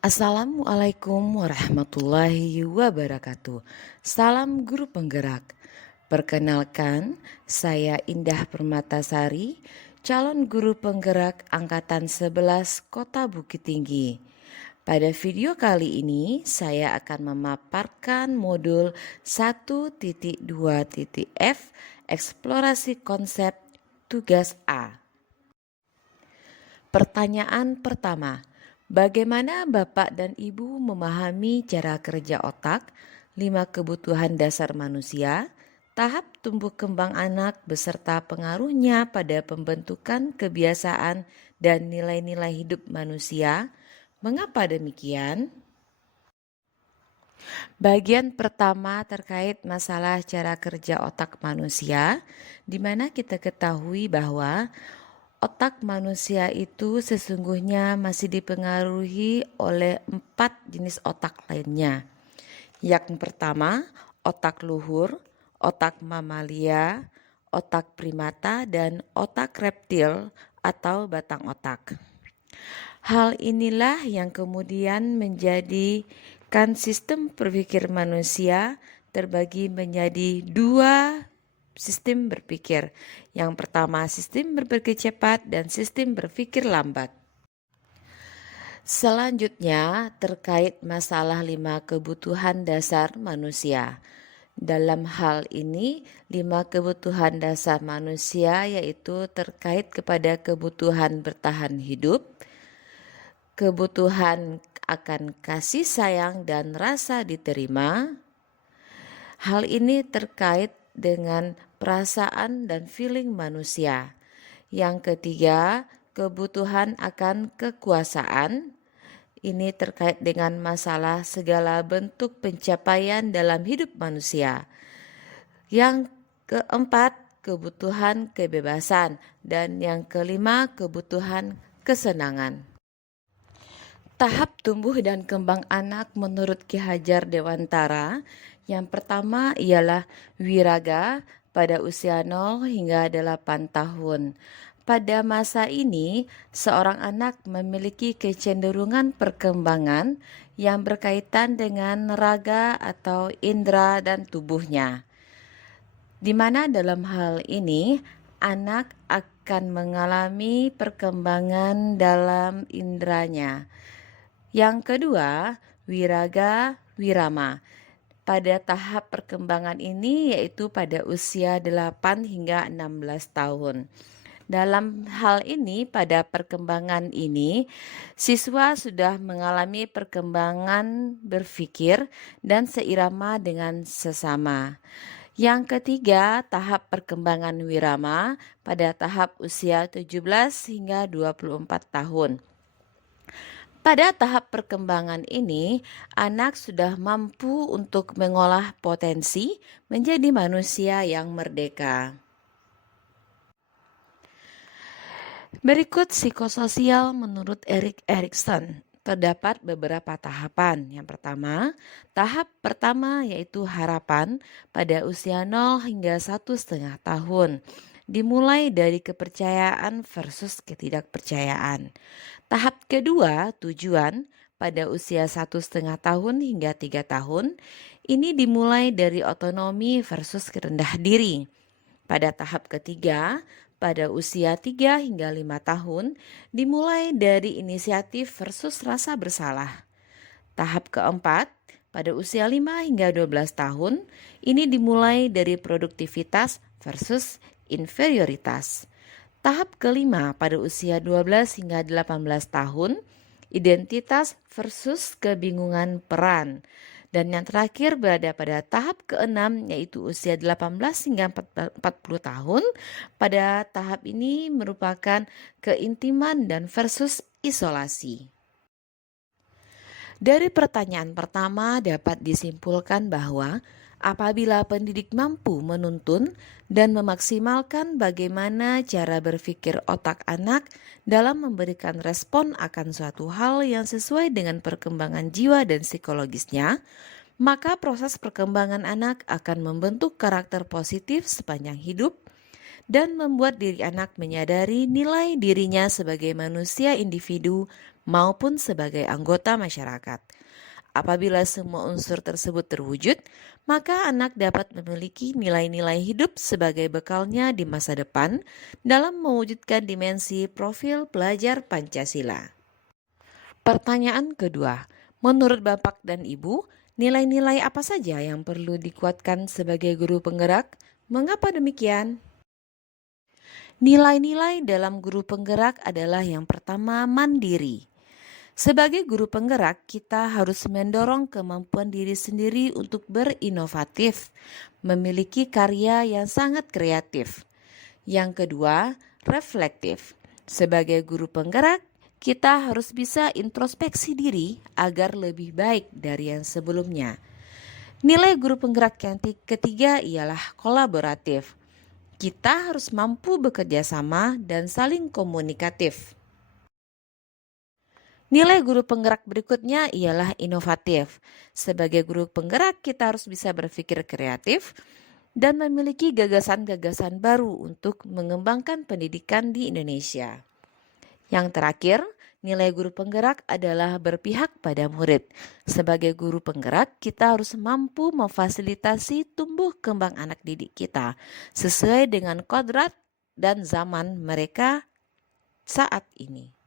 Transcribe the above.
Assalamualaikum warahmatullahi wabarakatuh. Salam guru penggerak. Perkenalkan, saya Indah Permatasari, calon guru penggerak angkatan 11 Kota Bukit Tinggi. Pada video kali ini saya akan memaparkan modul 1.2.f eksplorasi konsep tugas A. Pertanyaan pertama, bagaimana Bapak dan Ibu memahami cara kerja otak, 5 kebutuhan dasar manusia, tahap tumbuh kembang anak beserta pengaruhnya pada pembentukan kebiasaan dan nilai-nilai hidup manusia? Mengapa demikian? Bagian pertama terkait masalah cara kerja otak manusia, di mana kita ketahui bahwa otak manusia itu sesungguhnya masih dipengaruhi oleh 4 jenis otak lainnya. Yang pertama, otak luhur, otak mamalia, otak primata, dan otak reptil atau batang otak. Hal inilah yang kemudian menjadikan sistem berpikir manusia terbagi menjadi 2 sistem berpikir. Yang pertama sistem berpikir cepat dan sistem berpikir lambat. Selanjutnya terkait masalah 5 kebutuhan dasar manusia. Dalam hal ini 5 kebutuhan dasar manusia yaitu terkait kepada kebutuhan bertahan hidup, kebutuhan akan kasih sayang dan rasa diterima. Hal ini terkait dengan perasaan dan feeling manusia. Yang ketiga, kebutuhan akan kekuasaan. Ini terkait dengan masalah segala bentuk pencapaian dalam hidup manusia. Yang keempat, kebutuhan kebebasan. Dan yang kelima, kebutuhan kesenangan. Tahap tumbuh dan kembang anak menurut Ki Hajar Dewantara, yang pertama ialah wiraga pada usia 0 hingga 8 tahun. Pada masa ini, seorang anak memiliki kecenderungan perkembangan yang berkaitan dengan raga atau indera dan tubuhnya. Di mana dalam hal ini, anak akan mengalami perkembangan dalam inderanya. Yang kedua, wiraga wirama. Pada tahap perkembangan ini yaitu pada usia 8 hingga 16 tahun. Dalam hal ini, pada perkembangan ini, siswa sudah mengalami perkembangan berpikir dan seirama dengan sesama. Yang ketiga, tahap perkembangan wirama pada tahap usia 17 hingga 24 tahun. Pada tahap perkembangan ini, anak sudah mampu untuk mengolah potensi menjadi manusia yang merdeka. Berikut psikososial menurut Erik Erikson. Terdapat beberapa tahapan. Yang pertama, tahap pertama yaitu harapan pada usia 0 hingga 1,5 tahun. Dimulai dari kepercayaan versus ketidakpercayaan. Tahap kedua, tujuan pada usia 1,5 tahun hingga 3 tahun. Ini dimulai dari otonomi versus kerendah diri. Pada tahap ketiga, pada usia 3 hingga 5 tahun, dimulai dari inisiatif versus rasa bersalah. Tahap keempat, pada usia 5 hingga 12 tahun, ini dimulai dari produktivitas versus inferioritas. Tahap kelima, pada usia 12 hingga 18 tahun, identitas versus kebingungan peran. Dan yang terakhir berada pada tahap keenam yaitu usia 18 hingga 40 tahun. Pada tahap ini merupakan keintiman dan versus isolasi. Dari pertanyaan pertama dapat disimpulkan bahwa apabila pendidik mampu menuntun dan memaksimalkan bagaimana cara berpikir otak anak dalam memberikan respon akan suatu hal yang sesuai dengan perkembangan jiwa dan psikologisnya, maka proses perkembangan anak akan membentuk karakter positif sepanjang hidup dan membuat diri anak menyadari nilai dirinya sebagai manusia individu maupun sebagai anggota masyarakat. Apabila semua unsur tersebut terwujud, maka anak dapat memiliki nilai-nilai hidup sebagai bekalnya di masa depan dalam mewujudkan dimensi profil pelajar Pancasila. Pertanyaan kedua, menurut Bapak dan Ibu, nilai-nilai apa saja yang perlu dikuatkan sebagai guru penggerak? Mengapa demikian? Nilai-nilai dalam guru penggerak adalah yang pertama mandiri. Sebagai guru penggerak, kita harus mendorong kemampuan diri sendiri untuk berinovatif, memiliki karya yang sangat kreatif. Yang kedua, reflektif. Sebagai guru penggerak, kita harus bisa introspeksi diri agar lebih baik dari yang sebelumnya. Nilai guru penggerak yang ketiga ialah kolaboratif. Kita harus mampu bekerja sama dan saling komunikatif. Nilai guru penggerak berikutnya ialah inovatif. Sebagai guru penggerak, kita harus bisa berpikir kreatif dan memiliki gagasan-gagasan baru untuk mengembangkan pendidikan di Indonesia. Yang terakhir, nilai guru penggerak adalah berpihak pada murid. Sebagai guru penggerak, kita harus mampu memfasilitasi tumbuh kembang anak didik kita sesuai dengan kodrat dan zaman mereka saat ini.